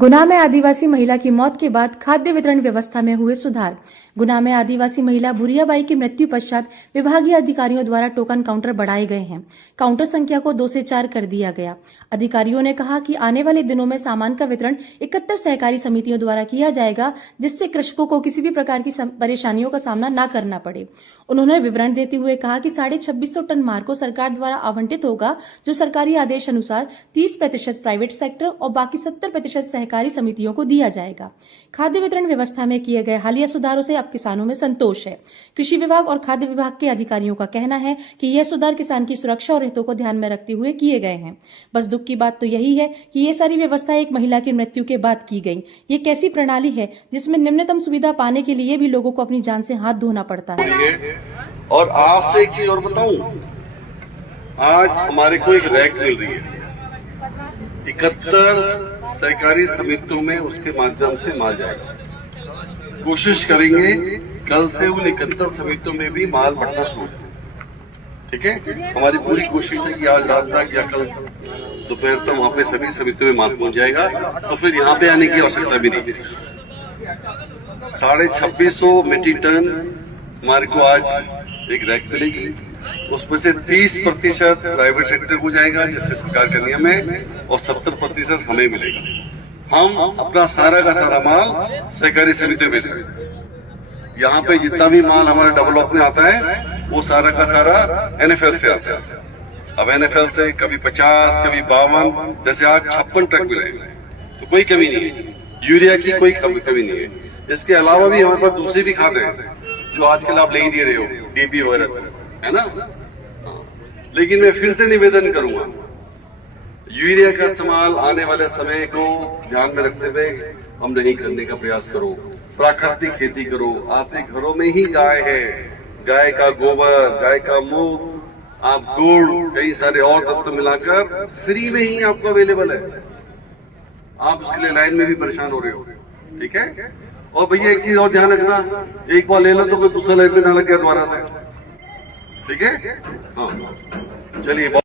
गुना में आदिवासी महिला की मौत के बाद खाद्य वितरण व्यवस्था में हुए सुधार। गुना में आदिवासी महिला भुरियाबाई की मृत्यु पश्चात विभागीय अधिकारियों द्वारा टोकन काउंटर बढ़ाए गए हैं। काउंटर संख्या को 2 से 4 कर दिया गया। अधिकारियों ने कहा कि आने वाले दिनों में सामान का वितरण 71 सहकारी समितियों द्वारा किया जाएगा, जिससे कृषकों को किसी भी प्रकार की परेशानियों का सामना न करना पड़े। उन्होंने विवरण देते हुए कहा कि 2650 टन मार्ग को सरकार द्वारा आवंटित होगा, जो सरकारी आदेश अनुसार 30% प्राइवेट सेक्टर और बाकी 70% सहकारी समितियों को दिया जाएगा। खाद्य वितरण व्यवस्था में किए गए हालिया सुधारों से अब किसानों में संतोष है। कृषि विभाग और खाद्य विभाग के अधिकारियों का कहना है कि यह सुधार किसान की सुरक्षा और हितों को ध्यान में रखते हुए किए गए हैं। बस दुख की बात तो यही है कि ये सारी व्यवस्था एक महिला की मृत्यु के बाद की गई। ये कैसी प्रणाली है जिसमें निम्नतम सुविधा पाने के लिए भी लोगों को अपनी जान से हाथ धोना पड़ता है। और आज से एक चीज और बताऊं, आज हमारे को एक रैक मिल रही है 71 सहकारी समितियों में, उसके माध्यम से माल जाएगा। कोशिश करेंगे कल से उन 71 समितियों में भी माल बढ़ना शुरू। ठीक है, हमारी पूरी कोशिश है कि आज रात तक या कल दोपहर तक वहां पे सभी समितियों में माल पहुंच जाएगा, तो फिर यहाँ पे आने की आवश्यकता भी नहीं है। 2650 मीट्रिक टन हमारे को आज एक रैक मिलेगी, उसमें से 30% प्राइवेट सेक्टर को जाएगा जैसे सरकार का नियम है, और 70% हमें मिलेगा। हम अपना सारा का सारा माल सहकारी समिति में बेच रहे हैं। यहाँ पे जितना भी माल हमारे डेवलप में आता है वो सारा का सारा एनएफएल से आता है। अब एनएफएल से कभी 50, कभी 52, जैसे आज 56 ट्रक मिले, तो कोई कमी नहीं है। यूरिया की कोई कमी नहीं है। इसके अलावा भी हमारे पास दूसरे भी खाते हैं जो आजकल आप ले ही दे रहे हो, डीपी वगैरह, है ना। लेकिन मैं फिर से निवेदन करूंगा, यूरिया का इस्तेमाल आने वाले समय को ध्यान में रखते हुए हम नहीं करने का प्रयास करो। प्राकृतिक खेती करो। आपके घरों में ही गाय है, गाय का गोबर, गाय का मूत्र, आप गुड़, कई सारे और तत्व मिलाकर फ्री में ही आपको अवेलेबल है। आप उसके लिए लाइन में भी परेशान हो रहे हो। ठीक है, और भैया एक चीज और ध्यान रखना, एक बार ले लो तो कोई दूसरा लाइन में ना लग गया दोबारा से। ठीक है, हाँ, चलिए।